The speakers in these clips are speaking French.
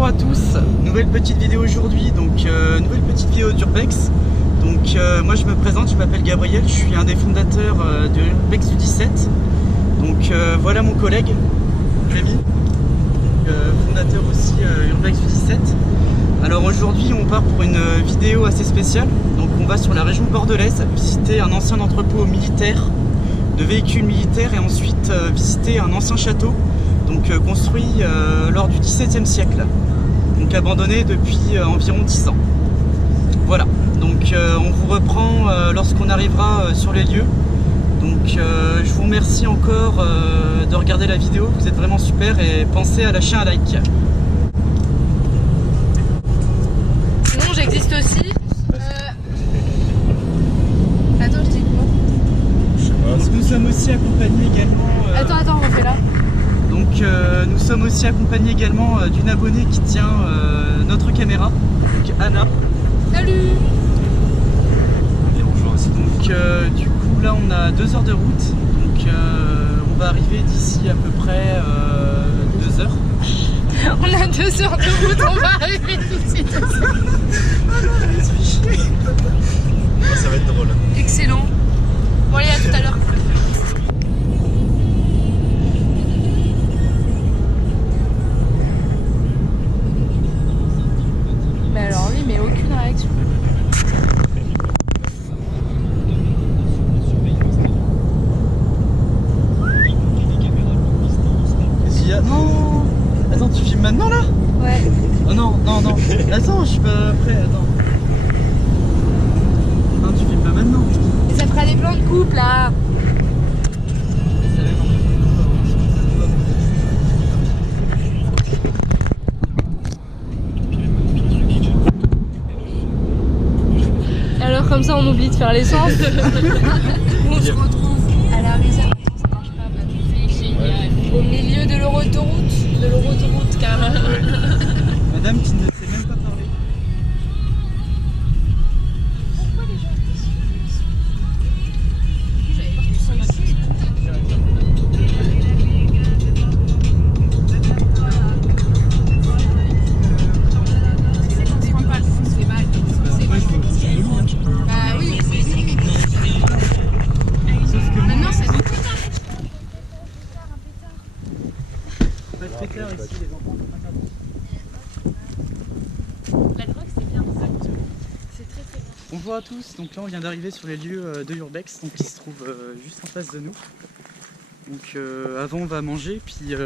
Bonjour à tous, nouvelle petite vidéo aujourd'hui, donc nouvelle petite vidéo d'Urbex. Donc moi je me présente, je m'appelle Gabriel, je suis un des fondateurs de Urbex du 17. Donc voilà mon collègue, Rémi, fondateur aussi Urbex du 17. Alors aujourd'hui on part pour une vidéo assez spéciale. Donc on va sur la région bordelaise, visiter un ancien entrepôt militaire, de véhicules militaires, et ensuite visiter un ancien château, donc construit lors du XVIIe siècle, donc abandonné depuis environ 10 ans. Voilà, donc on vous reprend lorsqu'on arrivera sur les lieux. Donc je vous remercie encore de regarder la vidéo, vous êtes vraiment super, et pensez à lâcher un like. Sinon j'existe aussi. Attends, je dis quoi? Nous sommes aussi accompagnés également... Attends, on refait là. Donc nous sommes aussi accompagnés également d'une abonnée qui tient notre caméra, donc Anna. Salut. Et bonjour aussi. Donc du coup là on a 2 heures de route, donc on va arriver d'ici à peu près 2 heures. On a 2 heures de route, on va arriver d'ici 2 heures. Ça va être drôle. Excellent. Bon allez, à tout à l'heure. Mais alors lui, mais aucune réaction. Non. Attends, tu filmes maintenant là? Ouais. Oh non. Attends, je suis pas prêt, attends. Non, tu filmes pas maintenant. Et ça fera des plans de couple là. Alors comme ça on oublie de faire l'essence. On se retrouve à la réserve. Ça marche pas, au milieu de l'autoroute carrément. Madame qui ne sait même pas parler. Bah oui. Sauf que Maintenant c'est pas de pétard ici, les enfants. la drogue, c'est bien ça. C'est très très bien. Bonjour à tous, donc là on vient d'arriver sur les lieux de Urbex, donc qui se trouve juste en face de nous. Donc avant on va manger, puis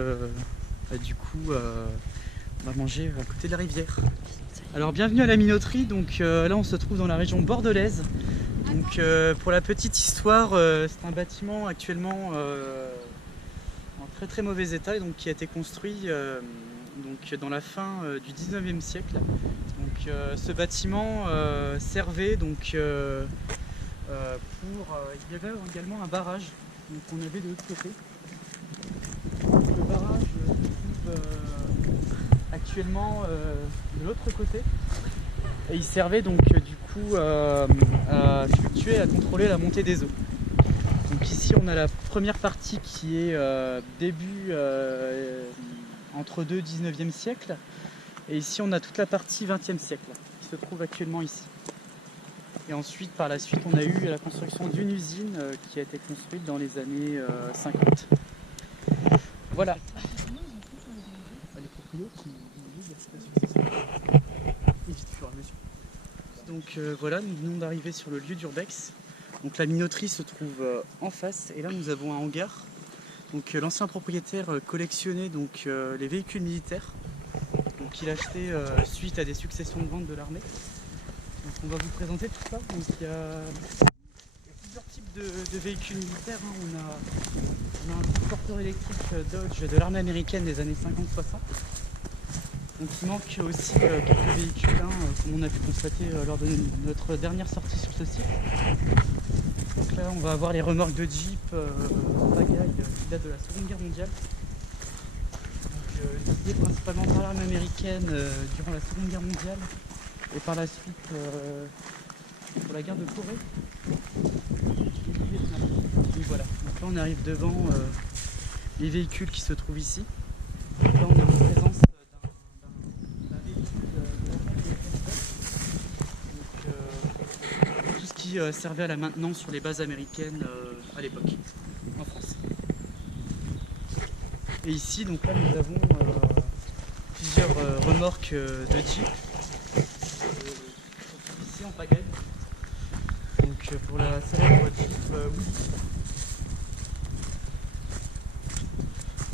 du coup on va manger à côté de la rivière. Alors bienvenue à la minoterie, donc là on se trouve dans la région bordelaise. Donc pour la petite histoire, c'est un bâtiment actuellement en très très mauvais état, donc qui a été construit donc dans la fin du 19e siècle. Donc ce bâtiment servait donc pour... il y avait également un barrage, donc on avait de l'autre côté. Le barrage se trouve actuellement de l'autre côté, et il servait donc du coup à fluctuer, à contrôler la montée des eaux. Donc ici on a la première partie qui est début entre 2 19e siècle, et ici on a toute la partie 20e siècle qui se trouve actuellement ici. Et ensuite par la suite on a eu la construction d'une usine qui a été construite dans les années 50. Voilà. Donc voilà, nous venons d'arriver sur le lieu d'Urbex. Donc la minoterie se trouve en face, et là nous avons un hangar. Donc l'ancien propriétaire collectionnait donc les véhicules militaires, donc il a acheté suite à des successions de ventes de l'armée. Donc on va vous présenter tout ça. Donc il y a plusieurs types de véhicules militaires. On a un transporteur électrique Dodge de l'armée américaine des années 50-60. Donc il manque aussi quelques véhicules, comme on a pu constater lors de notre dernière sortie sur ce site. Donc là on va avoir les remorques de Jeep en pagaille qui datent de la Seconde Guerre mondiale. Donc utilisées principalement par l'armée américaine durant la Seconde Guerre mondiale, et par la suite pour la guerre de Corée. Et voilà, donc là on arrive devant les véhicules qui se trouvent ici. Donc là on est en présence qui servait à la maintenance sur les bases américaines à l'époque, en France. Et ici, donc là, nous avons plusieurs remorques de Jeep, ici en pagaille. Donc pour la célèbre Jeep Willys.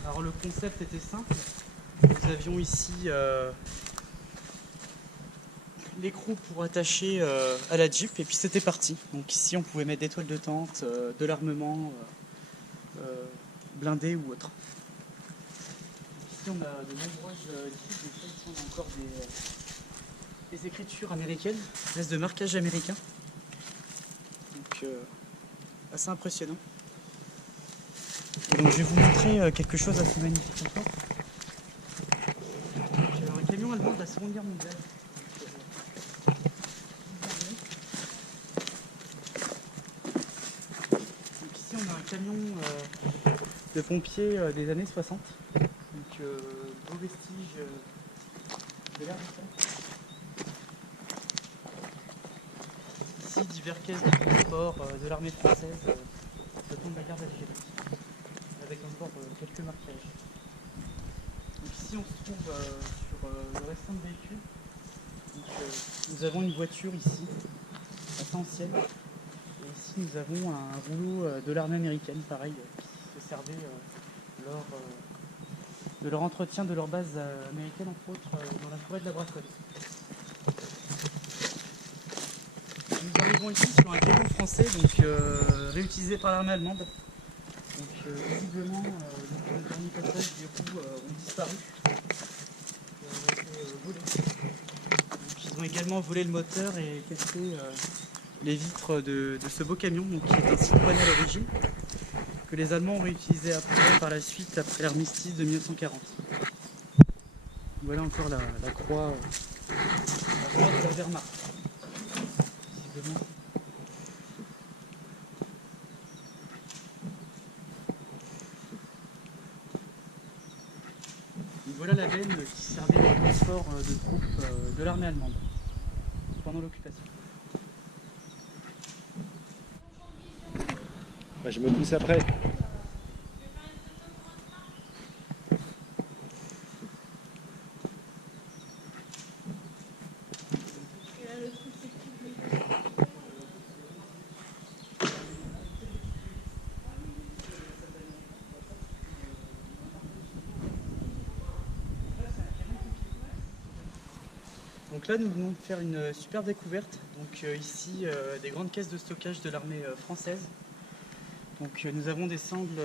Alors le concept était simple. Nous avions ici l'écrou pour attacher à la Jeep et puis c'était parti. Donc ici on pouvait mettre des toiles de tente, de l'armement blindé ou autre. Donc, ici on a de nombreuses Jeeps, donc là, ici on a encore des écritures américaines, des de marquage américain. Donc assez impressionnant. Et donc je vais vous montrer quelque chose d'assez magnifique encore. Donc, un camion allemand de la Seconde Guerre mondiale. Donc ici on a un camion de pompiers des années 60. Donc beau vestige de l'ère du temps. Ici divers caisses de transport de l'armée française le temps de la guerre d'Algérie. Avec encore quelques marquages. Donc ici on se trouve sur le restant de véhicule. Donc, nous avons une voiture ici, assez ancienne. Et ici nous avons un rouleau de l'armée américaine, pareil, qui se servait lors de leur entretien de leur base américaine, entre autres dans la forêt de la Braconne. Nous arrivons ici sur un camion français, donc réutilisé par l'armée allemande. Donc visiblement, les derniers passages des roues ont disparu. Ont été volés. Donc, ils ont également volé le moteur et cassé les vitres de ce beau camion, donc, qui est un Citroën à l'origine, que les Allemands ont réutilisé après, par la suite après l'armistice de 1940. Voilà encore la croix de la Wehrmacht. Visiblement. Voilà la benne qui servait de transport de troupes de l'armée allemande pendant l'occupation. Bah, je me pousse après. Donc là nous venons de faire une super découverte. Donc ici des grandes caisses de stockage de l'armée française. Donc nous avons des sangles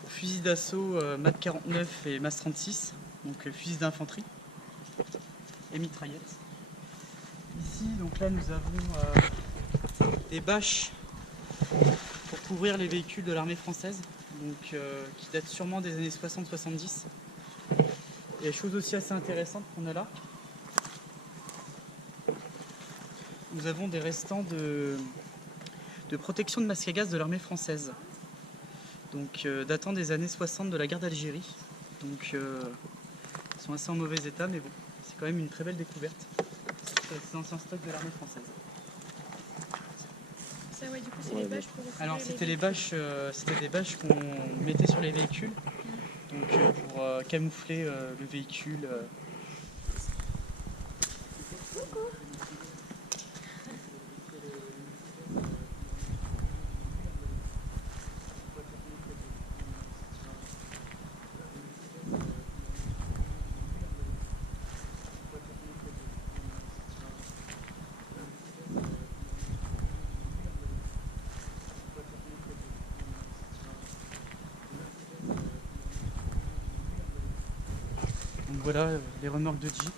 pour fusils d'assaut MAT 49 et MAS 36, donc fusils d'infanterie et mitraillettes. Ici donc là nous avons des bâches pour couvrir les véhicules de l'armée française, donc qui datent sûrement des années 60-70. Et chose aussi assez intéressante qu'on a là, nous avons des restants de protection de masques à gaz de l'armée française, donc datant des années 60 de la guerre d'Algérie. Donc ils sont assez en mauvais état, mais bon, c'est quand même une très belle découverte. C'est l'ancien stock de l'armée française. Ça, ouais, du coup, c'est les bâches pour recouvrir. Alors c'était des bâches qu'on mettait sur les véhicules, donc pour camoufler le véhicule. Donc voilà les remorques de Jeep.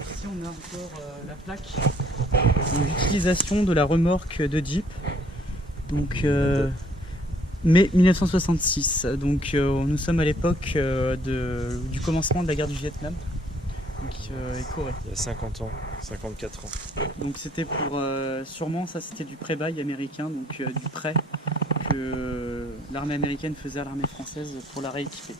Ici on a encore la plaque d'utilisation de la remorque de Jeep. Donc mai 1966. Donc nous sommes à l'époque du commencement de la guerre du Vietnam. Donc, et Corée. Il y a 50 ans, 54 ans. Donc c'était pour sûrement ça, c'était du pré-bail américain, donc du prêt que l'armée américaine faisait à l'armée française pour la rééquiper.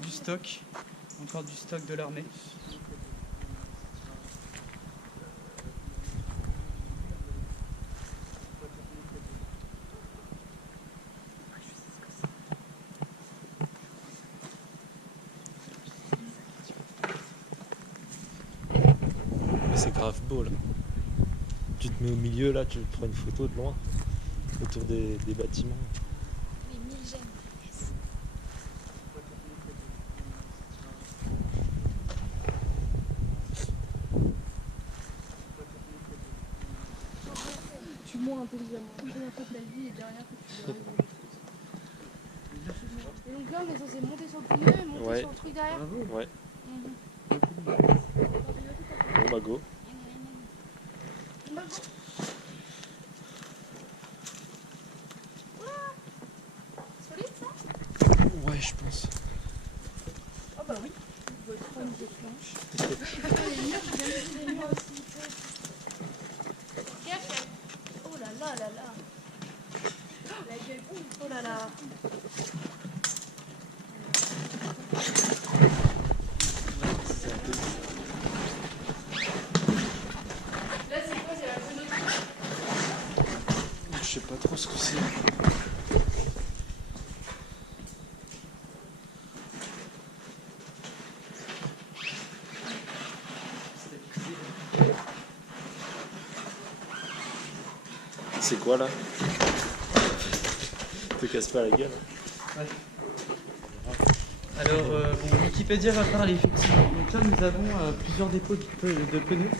du stock. Encore du stock de l'armée. Mais c'est grave beau là. Tu te mets au milieu là, tu prends une photo de loin autour des bâtiments. Les 1000 j'aime. Yes. Tu moins intelligemment. La première fois de ta vie et dernière fois que tu dois arriver. Et donc là, on est censé monter sur le pneu et monter Ouais. sur le truc derrière. Ouais. Mhm. Bon bah go. Solide ça? Ouais, je pense. Ah bah oui. On peut prendre des planches. Les murs, j'ai bien vu des murs aussi. Gaffe. Oh là là là là. La gueule. Oh là là. Là c'est quoi? C'est la chronométrie. Je sais pas trop ce que c'est. C'est quoi là? Te casse pas la gueule. Ouais. Alors, bon, Wikipédia va parler effectivement. Donc là, nous avons plusieurs dépôts de pneus.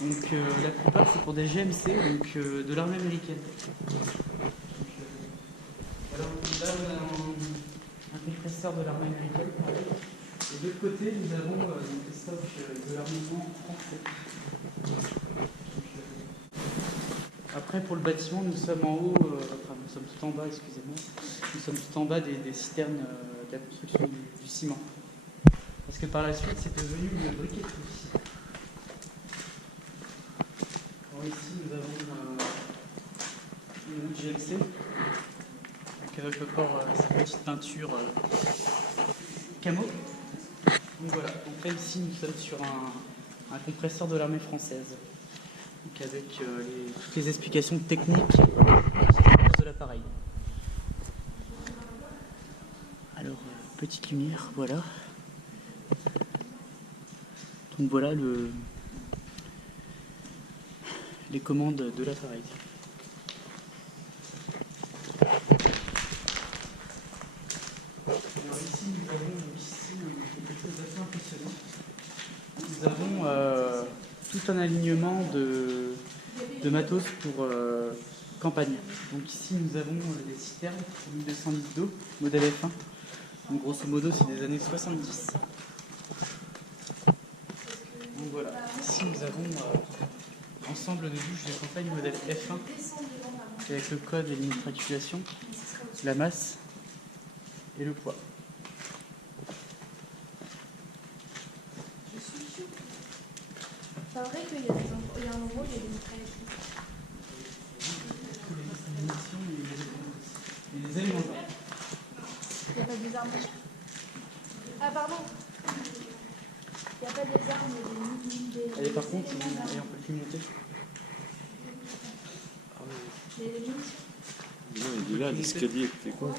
Donc la plupart, c'est pour des GMC, donc de l'armée américaine. Alors là, on a un compresseur de l'armée américaine. Et de l'autre côté, nous avons donc, des stocks de l'armement français. Après, pour le bâtiment, nous sommes en haut, enfin, nous sommes tout en bas, excusez-moi. Nous sommes tout en bas des citernes de la construction du ciment. Parce que par la suite, c'est devenu une briqueterie. Alors ici, nous avons une route GMC, donc avec encore cette petite peinture camo. Donc voilà, donc là ici, nous sommes sur un compresseur de l'armée française. Donc avec toutes les explications techniques de l'appareil. Alors, petite lumière, voilà. Donc voilà les commandes de l'appareil. Alors ici, nous avons quelque chose d'assez impressionnant. Nous avons tout un alignement de matos pour campagne. Donc ici nous avons des citernes, 1200 litres d'eau, modèle F1. Donc grosso modo c'est des années 70. Donc voilà, ici nous avons ensemble de douches de campagne modèle F1 avec le code et l'immatriculation, la masse et le poids. C'est vrai qu'il y a un endroit où il y a des mitraillettes. Les éléments. Il n'y a pas des armes. Ah pardon. Il n'y a pas des armes, des Allez, par contre, on peut plus monter. des munitions. Non, il est là, l'escalier, tu fais quoi?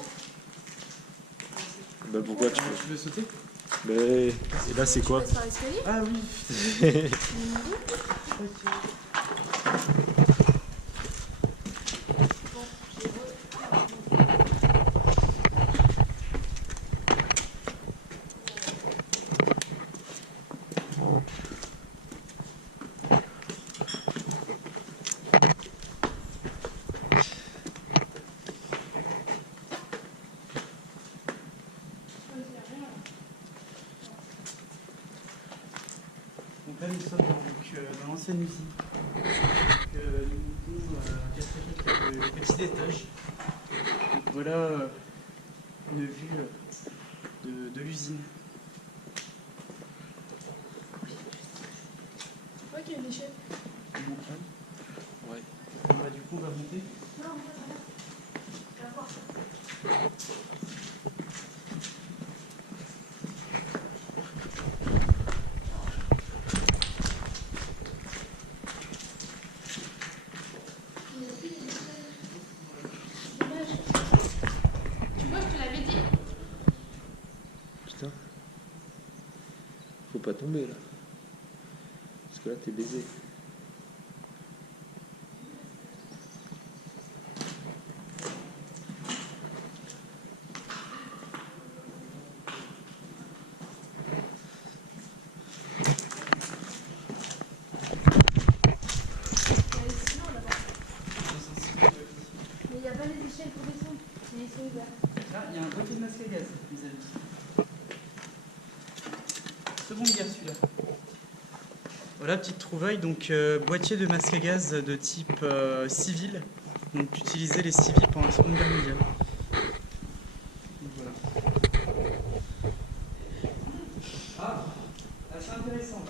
Bah pourquoi tu Tu veux sauter? Mais et là c'est quoi? Tu passes par l'escalier? Ah oui. Donc là, nous sommes dans l'ancienne usine. Nous montons le petit étage. Donc voilà une vue de l'usine. C'est quoi qu'il y a une échelle? Ouais. Bah, du coup, on va monter. Non, on va voir. tomber là. Parce que là, t'es baisé. Mais il n'y a pas les échelles pour descendre, mais ils sont ouverts. Là, il y a un boîtier de masque à gaz, mes amis. Seconde guerre celui-là. Voilà, petite trouvaille, donc boîtier de masque à gaz de type civil, donc utilisaient les civils pendant la Seconde Guerre mondiale. Donc, voilà. Ah, assez intéressant.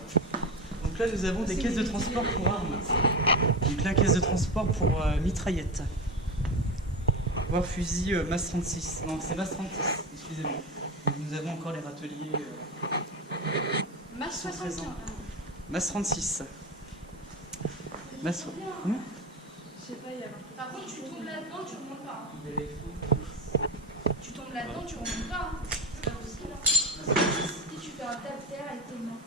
Donc là, nous avons des caisses de transport pour armes. Donc là, caisse de transport pour mitraillettes. Voire fusil MAS 36. Non, c'est MAS 36, excusez-moi. Donc, nous avons encore les râteliers. Match 75. MAS 36. Je sais pas, il y a. Par contre, tu tombes là-dedans, tu remontes pas. Tu tombes là-dedans, tu remontes pas. C'est pas possible. Si tu fais un tas de terre avec tes mains.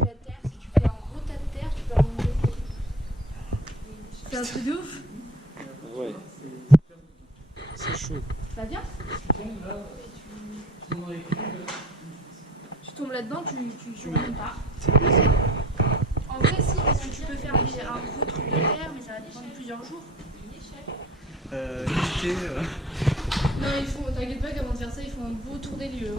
La terre, si tu fais un gros tas de terre, tu peux remonter. C'est un truc de ouf. Ouais. C'est chaud. Ça vient Tu tombes là-dedans, tu remontes pas. En vrai, si, parce que tu peux faire un gros truc de terre, mais ça va te prendre plusieurs jours. Écoutez, Non, ils font, t'inquiète pas qu'avant de faire ça, ils font un beau tour des lieux.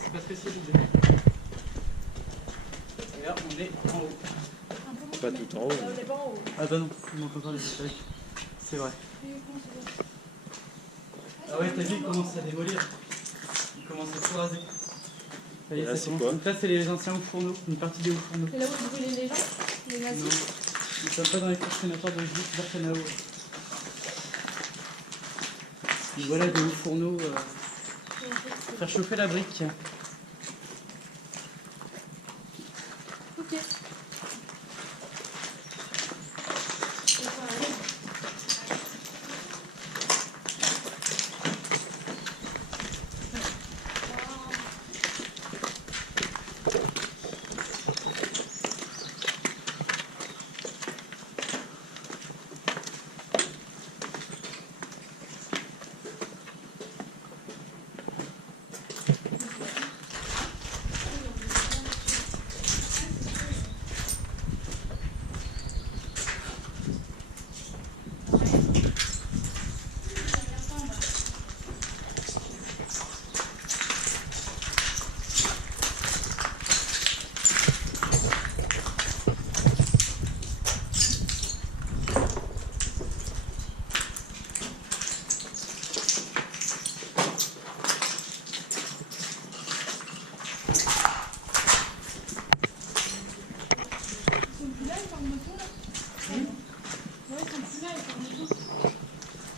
c'est pas spécialisé. Et là, on est en haut. Pas tout en haut. On est pas en haut. Ah bah non, on entend pas les étages. C'est vrai. Ah ouais, t'as vu, il commence à démolir. Il commence à tout raser. Ça y est, Et là, ça c'est commence. quoi? Donc là, c'est les anciens hauts fourneaux, une partie des hauts fourneaux. C'est là où ils brûlaient les gens, les Non, nazis. ils ne sont pas dans les consommateurs de juifs d'Arkanao. Et voilà des hauts fourneaux pour faire chauffer la brique. Ok.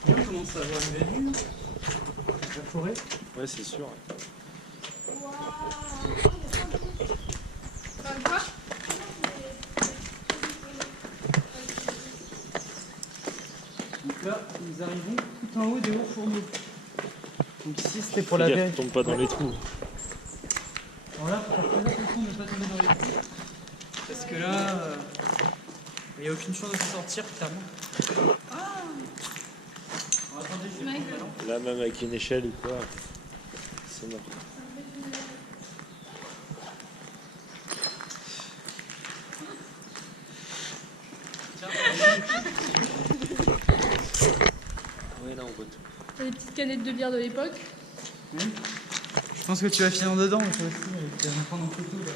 Là, on commence à avoir une belle vue. La forêt. Ouais, c'est sûr. Donc là, nous arrivons tout en haut des hauts fourneaux. Donc ici, c'était pour la Fais gaffe, vérité. tombe pas dans les trous. Alors là, faut faire très attention de ne pas tomber dans les trous. Parce que là, il n'y a aucune chance de s'en sortir, clairement. Ah bon, attendez, je vais prendre la lampe. Là, même avec une échelle ou quoi, c'est mort. Tiens, Ouais, là, on voit tout. T'as des petites canettes de bière de l'époque. oui. Je pense que tu vas finir dedans, toi aussi, tu vas me prendre en photo. Là.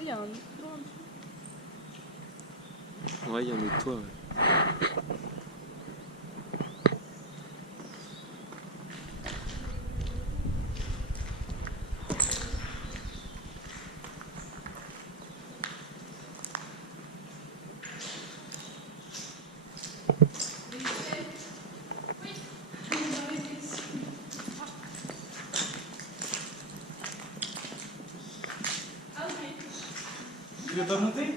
Il y a un. Ouais, il y a un autre toit. Ouais. Tu veux pas monter?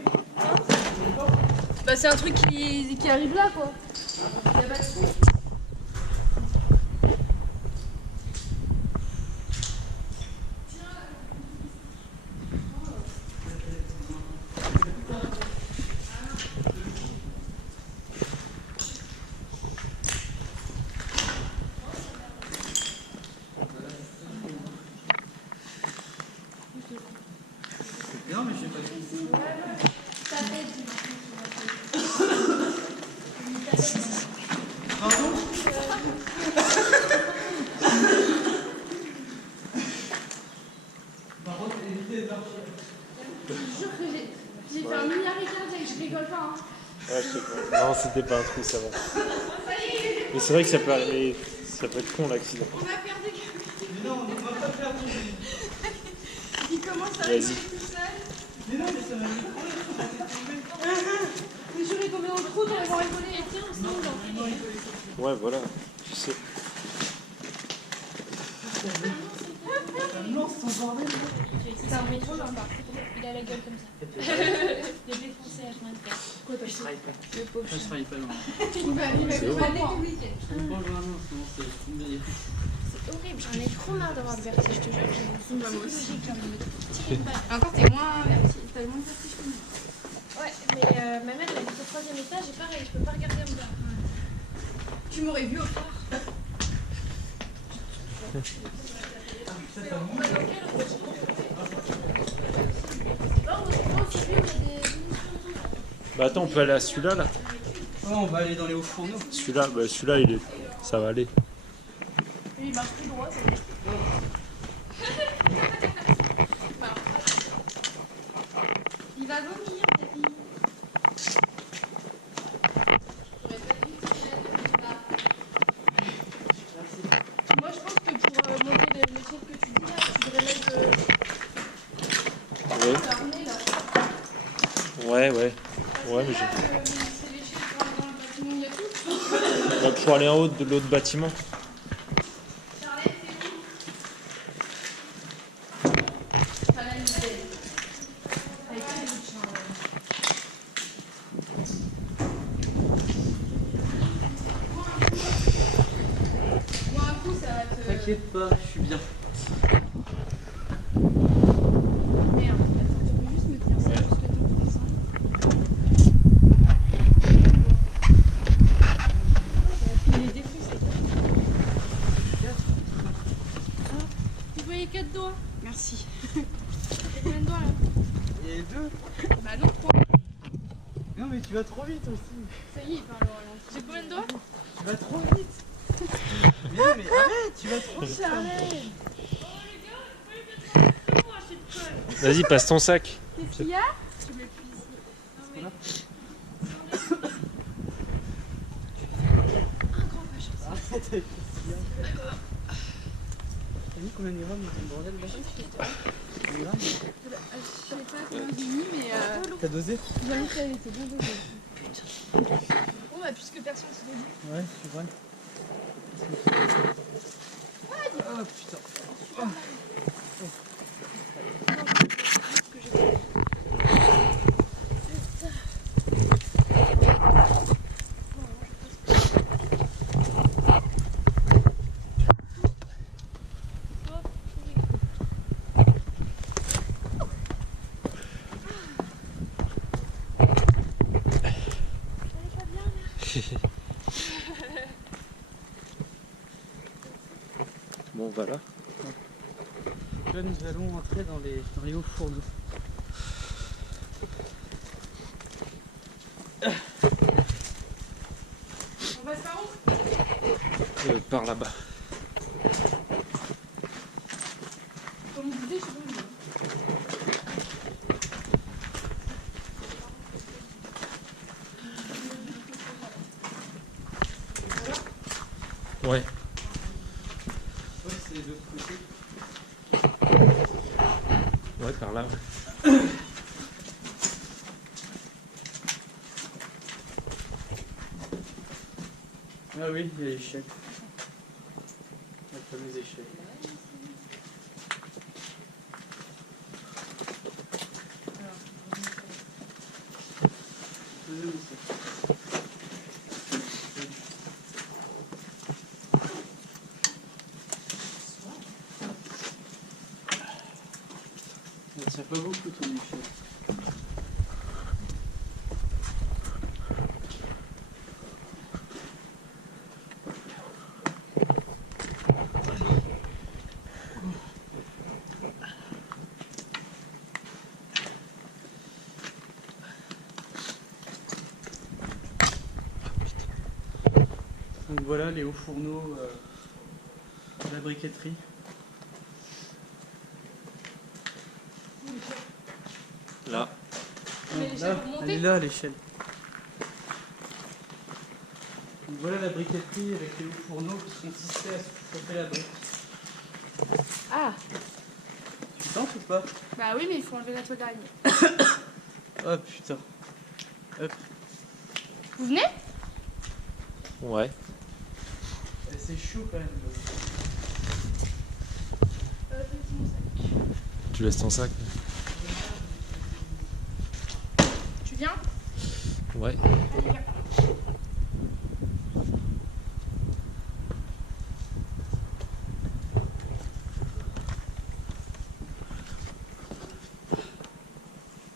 Bah c'est un truc qui arrive là quoi. Y'a pas de trou. Non mais je sais pas. Pardon? Par contre, évitez de marcher. Je te jure que j'ai fait un milliard et je rigole pas. Hein. Ouais, je sais pas. Non, c'était pas un trou, ça va. Mais c'est vrai que ça peut arriver. Ça peut être con l'accident. On a perdu. Mais non, on va pas perdre. Il commence à Vas-y. rigoler tout seul. Mais non, mais ça va aller. Mais j'aurais tombé dans le trou, t'aurais pas rigolé. Et tiens, on se lance. Ouais, voilà. Tu sais. Ça me lance son bordel. C'est un métro sympa. Il a la gueule comme ça. Il est défoncé à chemin de fer. Quoi, toi, Je travaille pas. le pauvre Je travaille pas, non. Il va dès que le week-end. Bon, vraiment, sinon c'est bien. C'est horrible, j'en ai trop marre d'avoir le vertige, je te jure. Moi aussi. Encore, t'as moins de vertige que moi. Ouais, mais ma mère elle habite au 3e étage et pareil, je peux pas regarder en bas. Tu m'aurais vu au phare. Bah attends, on peut aller à celui-là là. Ouais, on va aller dans les hauts fourneaux. Celui-là, bah celui-là, il est. Ça va aller. Il marche plus droit, c'est bon. Il va vomir, Daddy. Moi je pense que pour monter le truc que tu dis là, tu devrais mettre Ouais. le harnais là. Ouais, ouais. Ouais, mais C'est léché pour aller dans le bâtiment, il y a tout. bah, pour aller en haut de l'autre bâtiment. Charlotte, c'est où? Ça l'a mis belle. Avec tous les autres chiens. Moi un coup ça va te... T'inquiète pas, je suis bien. Merde, attends, tu peux juste me dire ça jusqu'à temps que tu descendes. Il est défoncé. Tu voyais 4 doigts. Merci. T'as combien de doigts là? Il y a deux. Bah non, 3. Non mais tu vas trop vite aussi. Ça y est, il parle au ralenti. J'ai combien de doigts? Tu vas trop vite. Mais non mais arrête, tu vas trop vite. Vas-y, passe ton sac. Qu'est-ce qu'il y a? Je m'épuise. Arrête avec le cigare. T'as mis combien de grammes dans ton bordel là? 100 grammes. Je sais pas combien j'ai mis, mais T'as dosé? j'en ai fait, c'est bon dosé. Bon bah puisque personne se dit. Ouais, c'est vrai. Oh putain. Bon, voilà. Là nous allons entrer dans les hauts fourneaux. On passe par où? Par là-bas. Comme vous disiez, je sais pas où il est. Ouais. Ouais, c'est de l'autre côté. Ouais, par là. Ouais. Ah oui, il y a l'échelle. La fameuse échelle. Elle tient pas beaucoup ton échelle. Donc voilà les hauts fourneaux de la briqueterie. Là. Mais l'échelle Là, pour monter. elle est là l'échelle. Donc voilà la briqueterie avec les hauts fourneaux qui sont tissés à chauffer la brique. Ah, Tu tentes ou pas? bah oui, mais il faut enlever la toile d'araignée. Oh putain. Hop. Vous venez? Ouais. Et c'est chaud quand même. Tu laisses ton sac? Tu viens? Ouais. Allez, viens.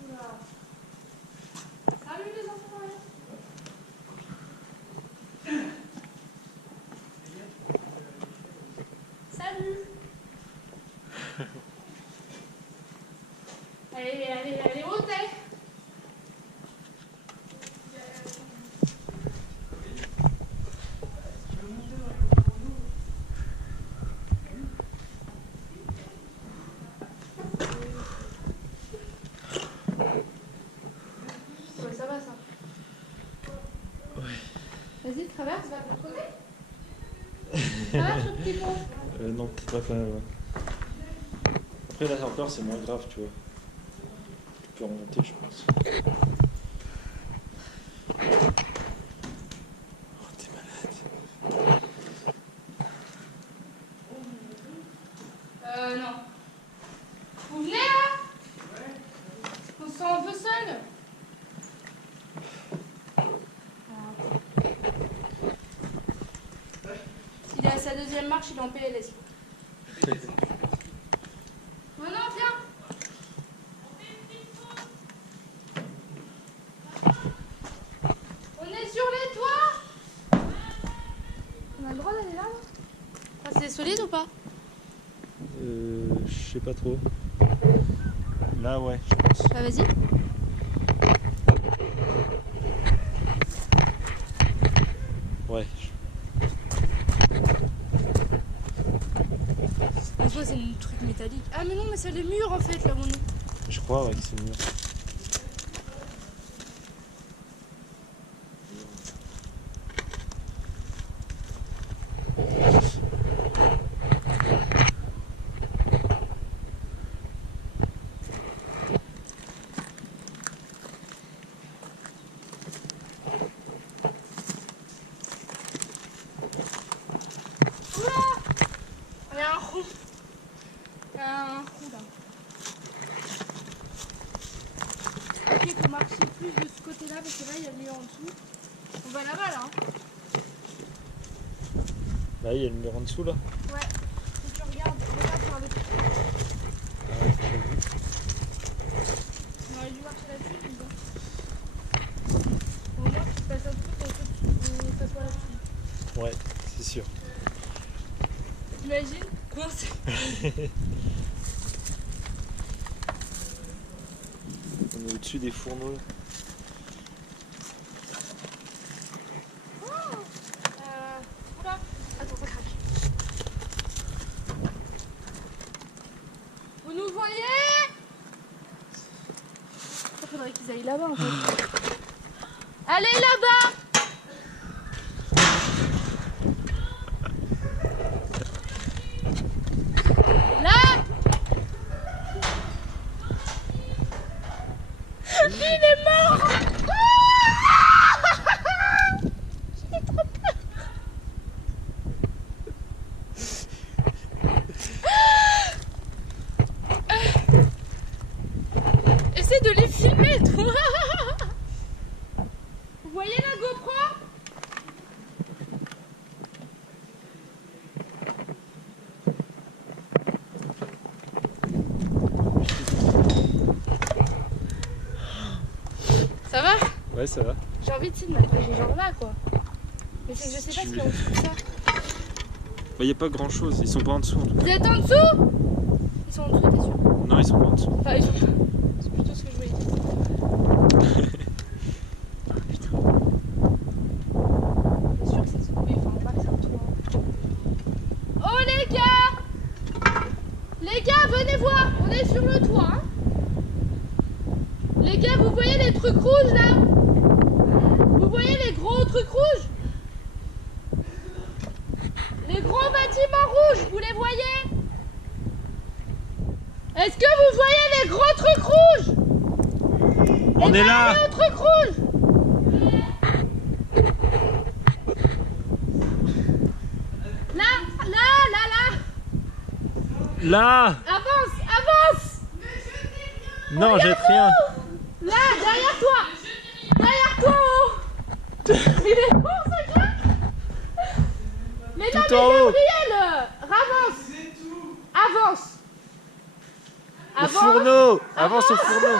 Oula. Salut les enfants. Salut. Allez, montez. Ouais, ça va ça. Vas-y, traverse, va de l'autre côté. Ça va, ce petit pont? Non, peut-être pas quand même. Après, là encore, c'est moins grave, tu vois. Tu peux remonter, je pense. Oh, t'es malade. Non. Vous venez là? On se sent un peu seul. S'il est à sa deuxième marche, il est en PLS. Non, non, viens. On est sur les toits. On a le droit d'aller là, non? Ah, c'est solide ou pas? Je sais pas trop. Là, ouais, je pense. Bah vas-y. Ouais. En soi, c'est un truc métallique. Ah, mais non, mais c'est les murs en fait, là où on est. Je crois, ouais, que c'est mieux. Il y a un trou. Il y a un trou là. Ok, il faut marcher plus de ce côté-là parce que là, il y a le mur en dessous. On va là-bas là. Hein. Là, il y a le mur en dessous, là. Ouais. Faut que tu regardes par le trou. Ah ouais, j'ai vu. On aurait dû marcher là-dessus, mais bon. Au moins, tu passes un truc et que ça soit là-dessus. Ouais, c'est sûr. T'imagines? Coincé. On est au-dessus des fourneaux, là. Oula. Attends, ça craque. Vous nous voyez? Il faudrait qu'ils aillent là-bas en fait. Allez là-bas! Ouais, ça va. J'ai envie de m'attacher genre là quoi. Mais c'est que je sais pas ce qu'il y a en dessous de ça. Bah, y a pas grand chose, ils sont pas en dessous en tout cas. Vous êtes en dessous? Ils sont en dessous, t'es sûr? Non, ils sont pas en dessous. Enfin, ils sont. C'est plutôt ce que je voulais dire. Ah putain. Je suis sûre que c'est ce. Oui, enfin, en bas, c'est un toit. Oh les gars! Les gars, venez voir! On est sur le toit, hein? Les gars, vous voyez les trucs rouges là? Vous voyez les gros trucs rouges? Les gros bâtiments rouges, vous les voyez? Est-ce que vous voyez les gros trucs rouges? On est là! Les trucs rouges! Là, là, là, là! Là! Avance, avance! Non, jette rien! Là, derrière toi! Derrière toi, oh! Il est court, ce gars! Mais non, Tout en haut! Gabriel! Avance! Avance! Au fourneau! Avance au fourneau!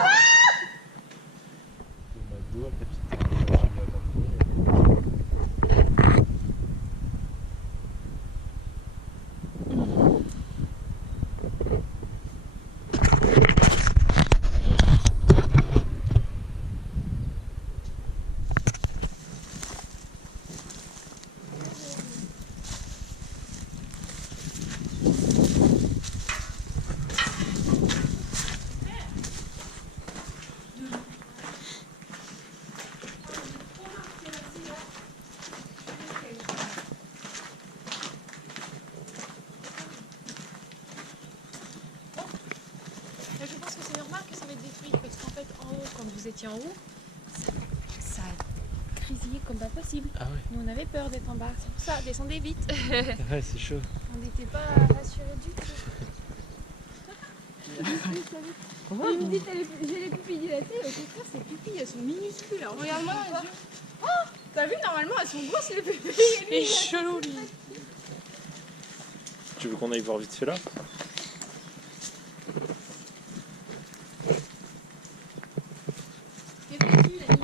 Je pense que c'est normal que ça va être détruit parce qu'en fait en haut, quand vous étiez en haut, ça a grésillé comme pas possible. Ah ouais. Nous on avait peur d'être en bas, c'est pour ça, descendez vite. Ouais, c'est chaud. On n'était pas rassurés du tout. Il me dit j'ai les pupilles dilatées, au contraire ces pupilles elles sont minuscules. Alors, regarde-moi dans les yeux. Oh, t'as vu normalement elles sont grosses les pupilles. Il est chelou lui. Tu veux qu'on aille voir vite fait là? Les pupilles, la nuit.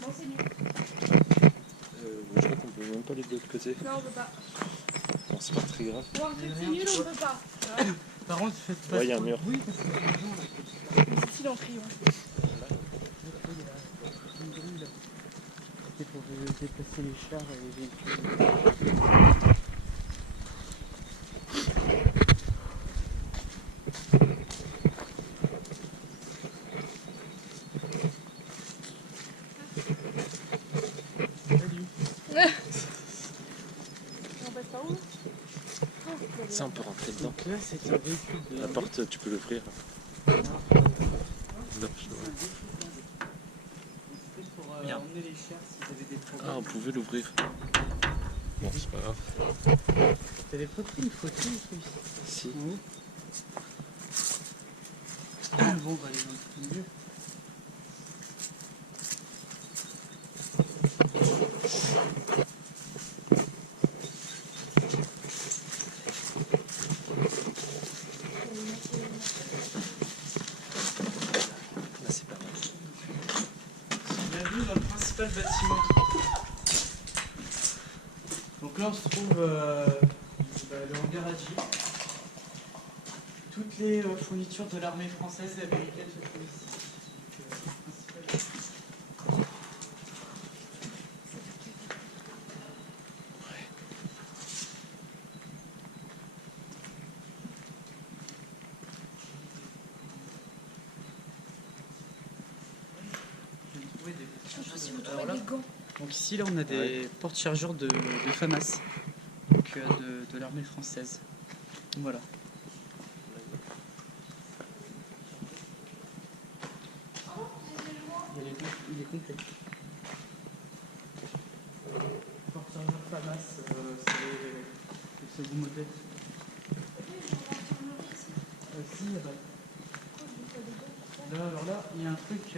Bon c'est nul. Je crois qu'on peut même pas aller de l'autre côté. Non on peut pas. Bon, c'est pas très grave. Bon c'est nul on peut pas. Par contre, faites pas. Ouais, y a un mur. Oui, parce que les gens, là, C'est si l'encrier. c'est pour déplacer les chars et les véhicules. On passe par où? Ça, on peut rentrer dedans. Donc là, c'est un véhicule de. La porte, tu peux l'ouvrir. Non, je dois- C'était pour Merde. emmener les chars si vous avez des Ah, problèmes. on pouvait l'ouvrir. Bon, c'est pas grave. T'avais pas pris une photo ici Si. en haut? Bon, on va aller dans le milieu. Là, c'est pas mal. Bienvenue dans le principal bâtiment. Donc là on se trouve le hangar à jeep. Toutes les fournitures de l'armée française et américaine se trouvent ici. Donc, le principal- Je vais trouver des Surtout si vous Alors trouvez là, des gants. donc ici là on a des porte-chargeurs de FAMAS, donc de l'armée française. Voilà. Il est complet. Porte-chargeur FAMAS, c'est le second modèle. Si, là-bas. Là, alors là, il y a un truc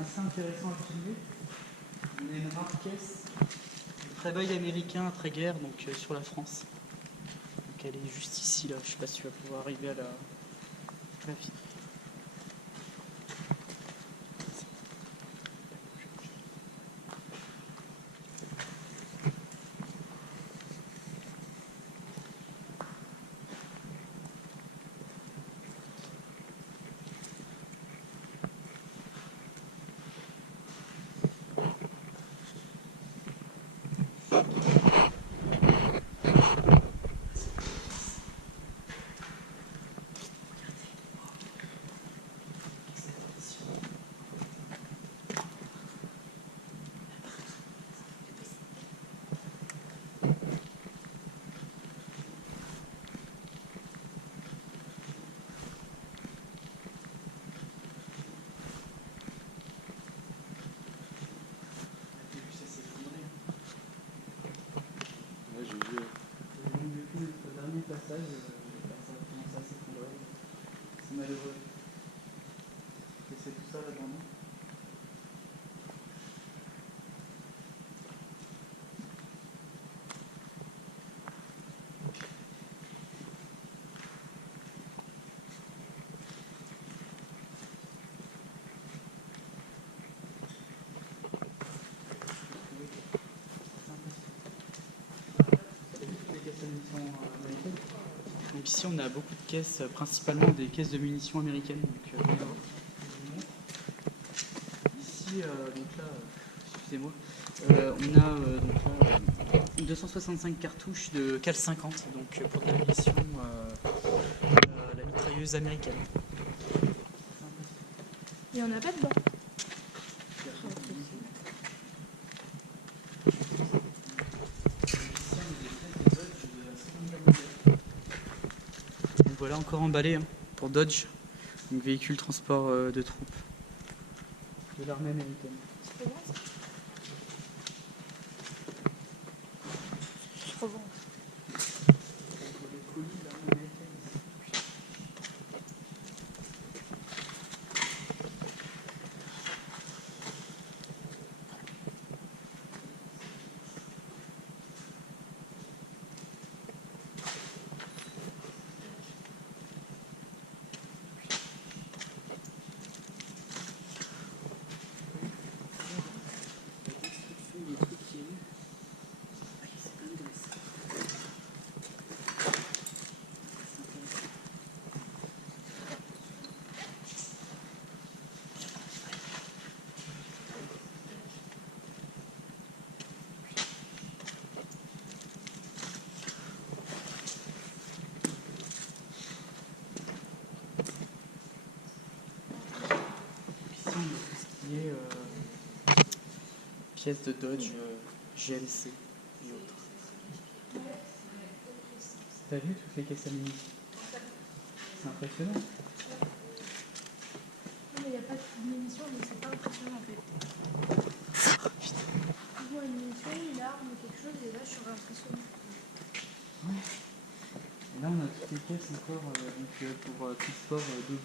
assez intéressant à filmer. On a une rare caisse de très-bail américain après-guerre, donc sur la France. Donc elle est juste ici, là. Je sais pas si tu vas pouvoir arriver à photographie. Ouais, j'ai vu. Depuis notre dernier passage, ça commence à s'effondrer. C'est malheureux. Et c'est tout ça là-dedans. Donc ici on a beaucoup de caisses, principalement des caisses de munitions américaines. Donc, ici, donc là, excusez-moi, on a donc là, 265 cartouches de Cal 50, donc pour de la munition, la mitrailleuse américaine. Il n'y en a pas dedans. Donc voilà encore emballé hein, pour Dodge, donc véhicule transport de troupes de l'armée américaine. C'est pas bon, ça. C'est trop bon. Pièces de Dodge, GMC et autres. T'as vu toutes les caisses à munitions? C'est impressionnant. Mais il n'y a pas de munitions, mais c'est pas impressionnant en fait. Je vois une munition, une arme, quelque chose, et là je suis impressionnée. Et là on a toutes les caisses encore donc, pour transport d'obus.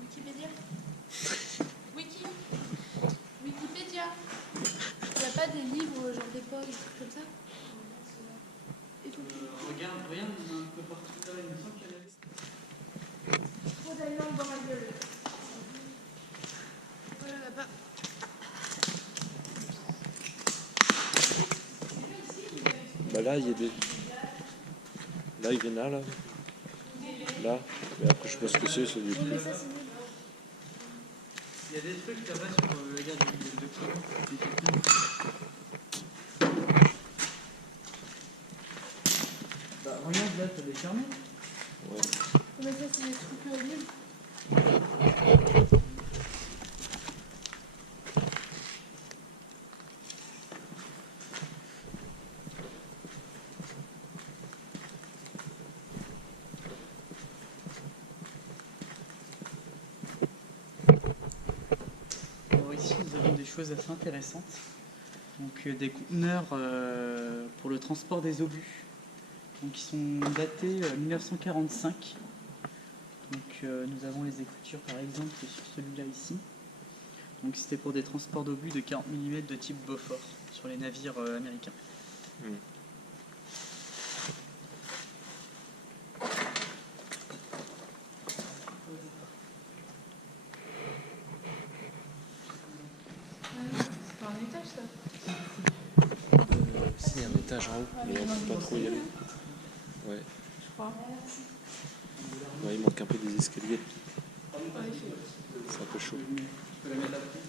Wikipédia. Wikipédia. Il n'y a pas des livres genre d'époque, des trucs comme ça? Et tout. Regarde, on a un peu partout là, il me semble qu'il y en avait. Trop d'aliments dans ma gueule. Voilà là-bas. Bah là, il y a des. Là, il y en a là. Là. Mais après, je sais pas ce que c'est celui. Oui, mais ça c'est nul. Il y a des trucs là-bas sur le gars de documents. Bah regarde là, t'as des carnets. Ouais. Mais ça c'est des trucs nuls. Alors ici nous avons des choses assez intéressantes. Donc des conteneurs pour le transport des obus. Donc ils sont datés 1945. Donc nous avons les écritures par exemple sur celui-là ici. Donc c'était pour des transports d'obus de 40 mm de type Beaufort sur les navires américains. C'est un étage ça. Si, un étage en haut, mais on peut pas trop y aller. Ouais. Je crois. Ouais, il manque un peu des escaliers. C'est un peu chaud. Je peux la mettre après.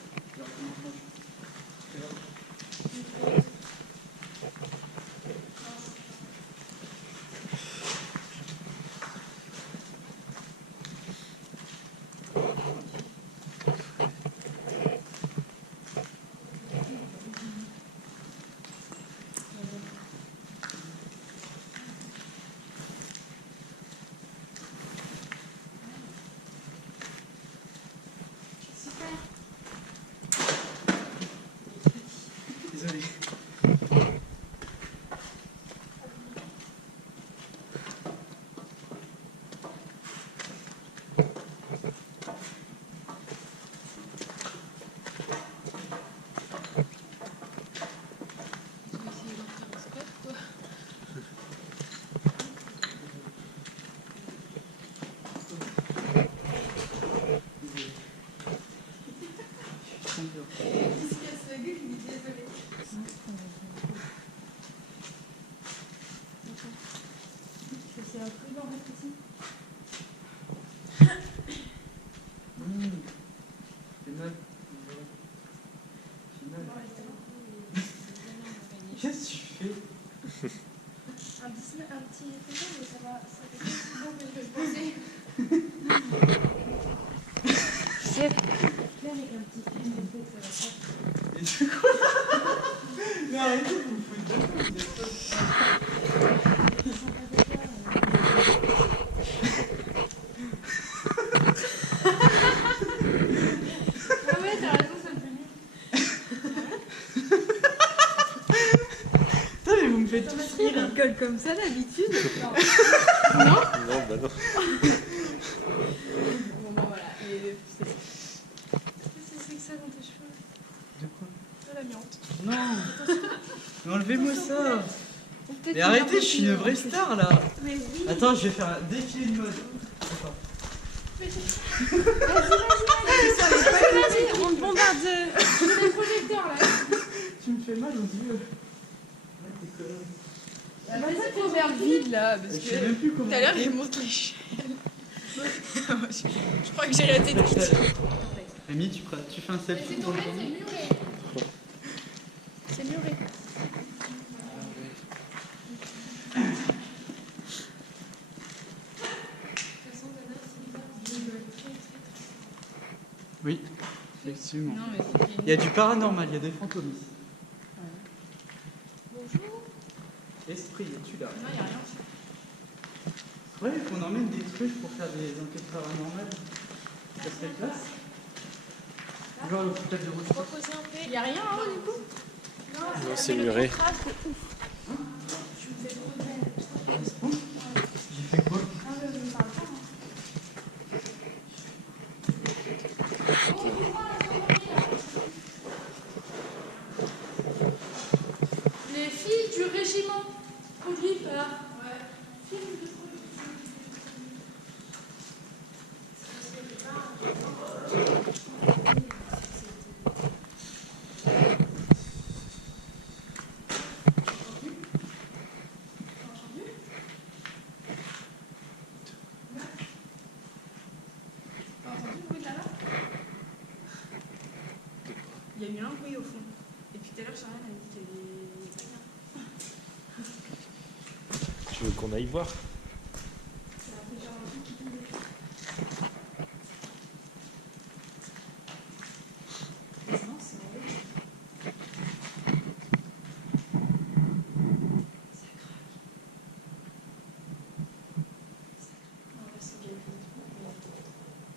Désolé. C'est un peu dans le petit. C'est mal. Qu'est-ce que tu fais? Un petit effet, mais ça va plus long que je pensais. C'est là avec un petit effet, ça va faire. Et du coup... Mais arrêtez, vous me foutez de Ah ouais, t'as raison, ça me fait mieux. Putain, mais vous me faites tous Il rire. rigole comme ça d'habitude. Non, bah non. Bon bah voilà, qu'est-ce que c'est que ça dans tes cheveux? De quoi? De l'amiante. Non. Mais enlevez-moi ça. Ou peut-être Mais arrêtez, une je suis une vraie star là. Mais oui. Attends, je vais faire un défilé de mode. Attends. Vas-y, on te bombarde. Je mets les projecteurs là. Tu me fais mal aux yeux. Ouais, t'es conne. Vas-y, faut faire vide là. Parce Je que sais même plus comment. tout à l'heure, il monte l'échelle. Je crois que j'ai raté tout. Amy, tu fais un selfie pour le moment. C'est muré. Oui, effectivement. Non, mais c'est Il y a du paranormal, il y a des fantômes ici. Bonjour. Esprit, es-tu là? Non, il n'y a rien. Ouais, qu'on emmène des trucs pour faire des enquêtes paranormales. Ça serait classe. Genre le foutage de route. Reposer un peu. Il n'y a rien hein, du coup? Non, c'est muré. J'ai fait quoi? Les filles du régiment produit par. T'as entendu le bruit de là-bas? Il y a eu un bruit au fond. Et puis tout à l'heure, Charlène a dit qu'il y avait pas bien. Tu veux qu'on aille voir? C'est un peu genre un truc qui tombe. Non, c'est vrai. Ça craque. On va se gagner le trou, mais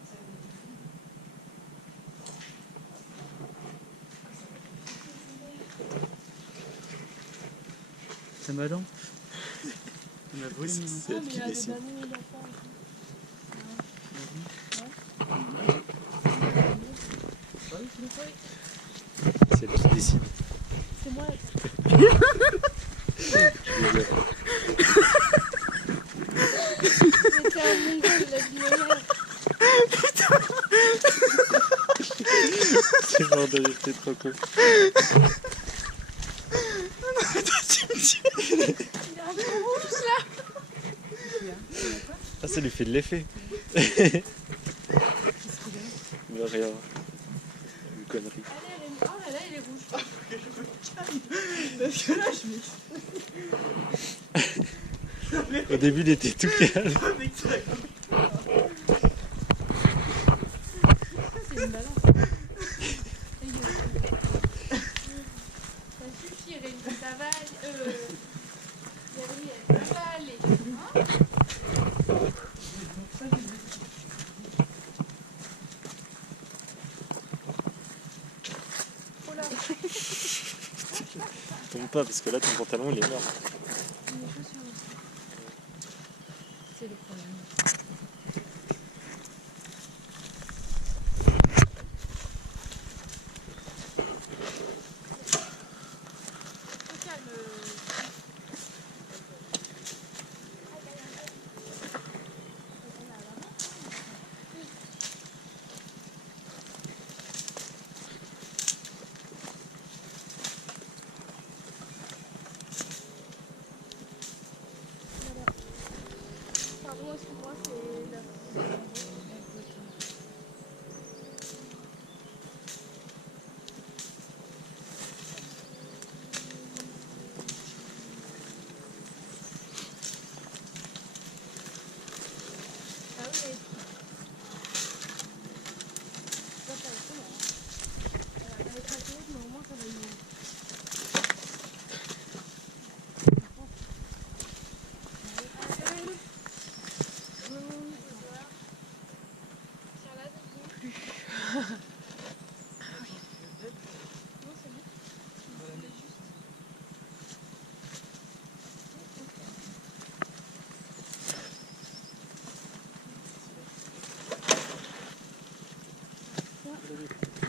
ça va être fou. Ah, ça va être fou, ça va être c'est malin. On a volé mon C'est elle qui dessine. C'est elle qui dessine. C'est moi. Mais t'es un mongol, il a dit ma mère. C'est mort de rire, t'es trop con. Il est un peu rouge là. Ah, ça lui fait de l'effet. Mais rien. Une connerie. Oh là là, il est rouge. Parce que là, je Au début, il était tout calme. avec ça. C'est une balance. Ça suffit, Rémi, ça va aller. Gabriel, ça va aller. Hein? Oh là. Tombe pas parce que là, ton pantalon, il est énorme. C'est le problème. Pardon, excuse-moi, c'est là. Ah oui, mais... Ça, ça va être comment, hein. Elle va être raquée, mais au moins ça va y aller.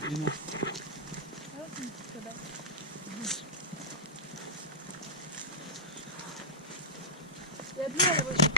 Dis-moi. Il y a de l'eau à la voiture.